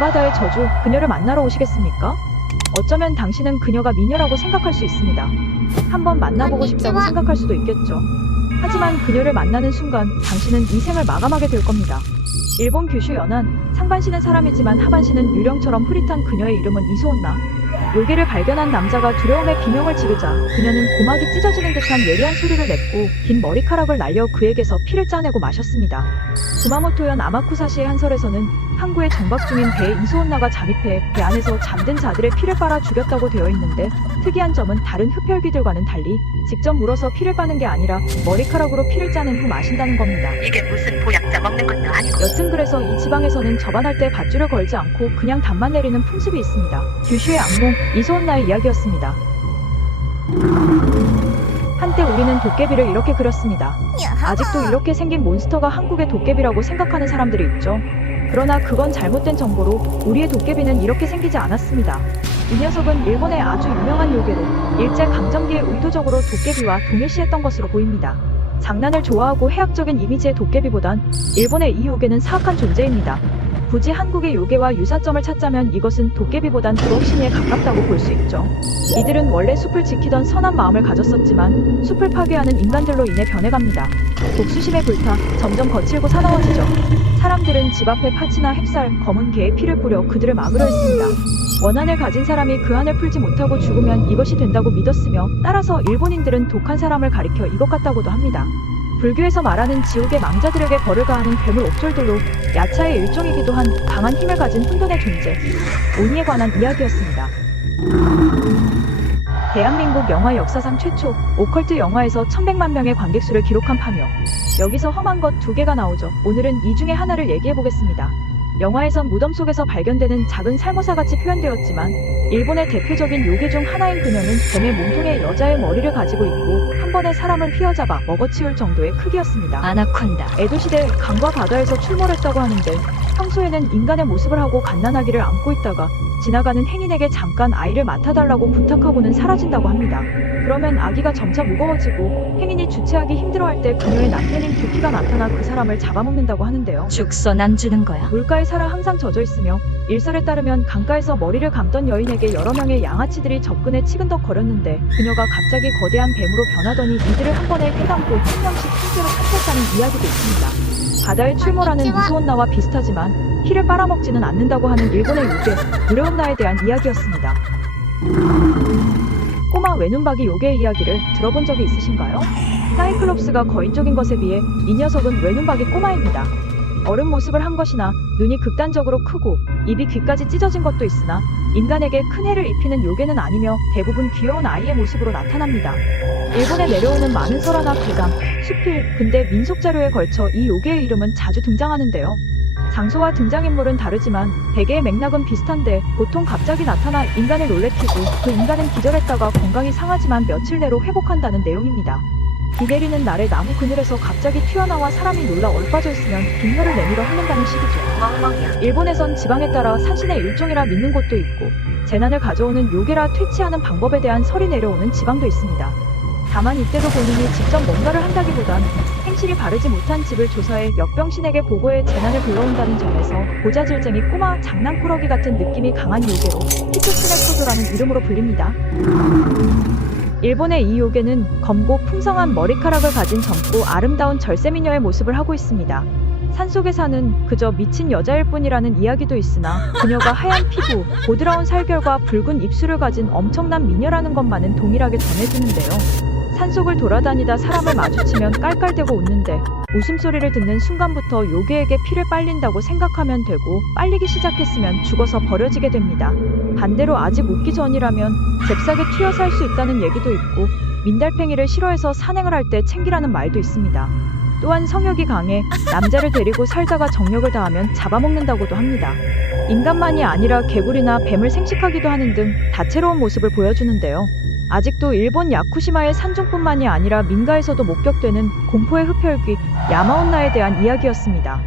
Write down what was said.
먼바다의 저주, 그녀를 만나러 오시겠습니까? 어쩌면 당신은 그녀가 미녀라고 생각할 수 있습니다. 한번 만나보고 싶다고 생각할 수도 있겠죠. 하지만 그녀를 만나는 순간 당신은 이 생을 마감하게 될 겁니다. 일본 규슈 연안, 상반신은 사람이지만 하반신은 유령처럼 흐릿한 그녀의 이름은 이소온나. 요괴를 발견한 남자가 두려움에 비명을 지르자 그녀는 고막이 찢어지는 듯한 예리한 소리를 냈고 긴 머리카락을 날려 그에게서 피를 짜내고 마셨습니다. 구마모토현 아마쿠사시의 한설에서는 항구에 정박 중인 배에 이소온나가 잠입해 배 안에서 잠든 자들의 피를 빨아 죽였다고 되어 있는데, 특이한 점은 다른 흡혈귀들과는 달리 직접 물어서 피를 빠는 게 아니라 머리카락으로 피를 짜낸 후 마신다는 겁니다. 이게 무슨 보약자 먹는 것도 아니고. 여튼 그래서 이 지방에서는 접안할 때 밧줄을 걸지 않고 그냥 담만 내리는 풍습이 있습니다. 규슈의 악몽, 이소온나의 이야기였습니다. 한때 우리는 도깨비를 이렇게 그렸습니다. 아직도 이렇게 생긴 몬스터가 한국의 도깨비라고 생각하는 사람들이 있죠. 그러나 그건 잘못된 정보로 우리의 도깨비는 이렇게 생기지 않았습니다. 이 녀석은 일본의 아주 유명한 요괴로 일제강점기에 의도적으로 도깨비와 동일시했던 것으로 보입니다. 장난을 좋아하고 해학적인 이미지의 도깨비보단 일본의 이 요괴는 사악한 존재입니다. 굳이 한국의 요괴와 유사점을 찾자면 이것은 도깨비보단 두억신이에 가깝다고 볼 수 있죠. 이들은 원래 숲을 지키던 선한 마음을 가졌었지만 숲을 파괴하는 인간들로 인해 변해갑니다. 독수심에 불타 점점 거칠고 사나워지죠. 사람들은 집 앞에 파치나 햅쌀, 검은 개의 피를 뿌려 그들을 막으려 했습니다. 원한을 가진 사람이 그 한을 풀지 못하고 죽으면 이것이 된다고 믿었으며, 따라서 일본인들은 독한 사람을 가리켜 이것 같다고도 합니다. 불교에서 말하는 지옥의 망자들에게 벌을 가하는 괴물 옥졸들로 야차의 일종이기도 한 강한 힘을 가진 혼돈의 존재, 오니에 관한 이야기였습니다. 대한민국 영화 역사상 최초 오컬트 영화에서 1100만 명의 관객수를 기록한 파묘. 여기서 험한 것 두 개가 나오죠. 오늘은 이 중에 하나를 얘기해보겠습니다. 영화에선 무덤 속에서 발견되는 작은 살모사같이 표현되었지만 일본의 대표적인 요괴 중 하나인 그녀는 뱀의 몸통에 여자의 머리를 가지고 있고 한 번에 사람을 휘어잡아 먹어치울 정도의 크기였습니다. 아나콘다. 에도시대 강과 바다에서 출몰했다고 하는데, 평소에는 인간의 모습을 하고 갓난아기를 안고 있다가 지나가는 행인에게 잠깐 아이를 맡아달라고 부탁하고는 사라진다고 합니다. 그러면 아기가 점차 무거워지고 행인이 주체하기 힘들어할 때 그녀의 남편인 규키가 나타나 그 사람을 잡아먹는다고 하는데요. 죽선 안 주는 거야. 물가에 살아 항상 젖어 있으며 일설에 따르면 강가에서 머리를 감던 여인에게 여러 명의 양아치들이 접근해 치근덕거렸는데 그녀가 갑자기 거대한 뱀으로 변하더니 이들을 한 번에 휘감고 한 명씩 통째로 삼켰다는 이야기도 있습니다. 바다에 출몰하는 이소온나와 비슷하지만 피를 빨아먹지는 않는다고 하는 일본의 요괴 무레온나에 대한 이야기였습니다. 꼬마 외눈박이 요괴의 이야기를 들어본 적이 있으신가요? 사이클롭스가 거인적인 것에 비해 이 녀석은 외눈박이 꼬마입니다. 어른 모습을 한 것이나 눈이 극단적으로 크고 입이 귀까지 찢어진 것도 있으나 인간에게 큰 해를 입히는 요괴는 아니며 대부분 귀여운 아이의 모습으로 나타납니다. 일본에 내려오는 많은 설화나 괴담, 수필, 근대, 민속 자료에 걸쳐 이 요괴의 이름은 자주 등장하는데요. 장소와 등장인물은 다르지만 대개의 맥락은 비슷한데, 보통 갑자기 나타나 인간을 놀래키고 그 인간은 기절했다가 건강이 상하지만 며칠 내로 회복한다는 내용입니다. 비 내리는 날에 나무 그늘에서 갑자기 튀어나와 사람이 놀라 얼빠져 있으면 빈혈을 내밀어 핥는다는 식이죠. 멍멍이야. 일본에선 지방에 따라 산신의 일종이라 믿는 곳도 있고 재난을 가져오는 요괴라 퇴치하는 방법에 대한 설이 내려오는 지방도 있습니다. 다만 이때도 본인이 직접 뭔가를 한다기보단 행실이 바르지 못한 집을 조사해 역병신에게 보고해 재난을 불러온다는 점에서 고자질쟁이 꼬마 장난꾸러기 같은 느낌이 강한 요괴로 히토츠네 코조라는 이름으로 불립니다. 일본의 이 요괴는 검고 풍성한 머리카락을 가진 젊고 아름다운 절세미녀의 모습을 하고 있습니다. 산속에 사는 그저 미친 여자일 뿐이라는 이야기도 있으나 그녀가 하얀 피부, 보드라운 살결과 붉은 입술을 가진 엄청난 미녀라는 것만은 동일하게 전해주는데요. 산속을 돌아다니다 사람을 마주치면 깔깔대고 웃는데 웃음소리를 듣는 순간부터 요괴에게 피를 빨린다고 생각하면 되고, 빨리기 시작했으면 죽어서 버려지게 됩니다. 반대로 아직 웃기 전이라면 잽싸게 튀어 살 수 있다는 얘기도 있고, 민달팽이를 싫어해서 산행을 할 때 챙기라는 말도 있습니다. 또한 성욕이 강해 남자를 데리고 살다가 정력을 다하면 잡아먹는다고도 합니다. 인간만이 아니라 개구리나 뱀을 생식하기도 하는 등 다채로운 모습을 보여주는데요. 아직도 일본 야쿠시마의 산중뿐만이 아니라 민가에서도 목격되는 공포의 흡혈귀 야마온나에 대한 이야기였습니다.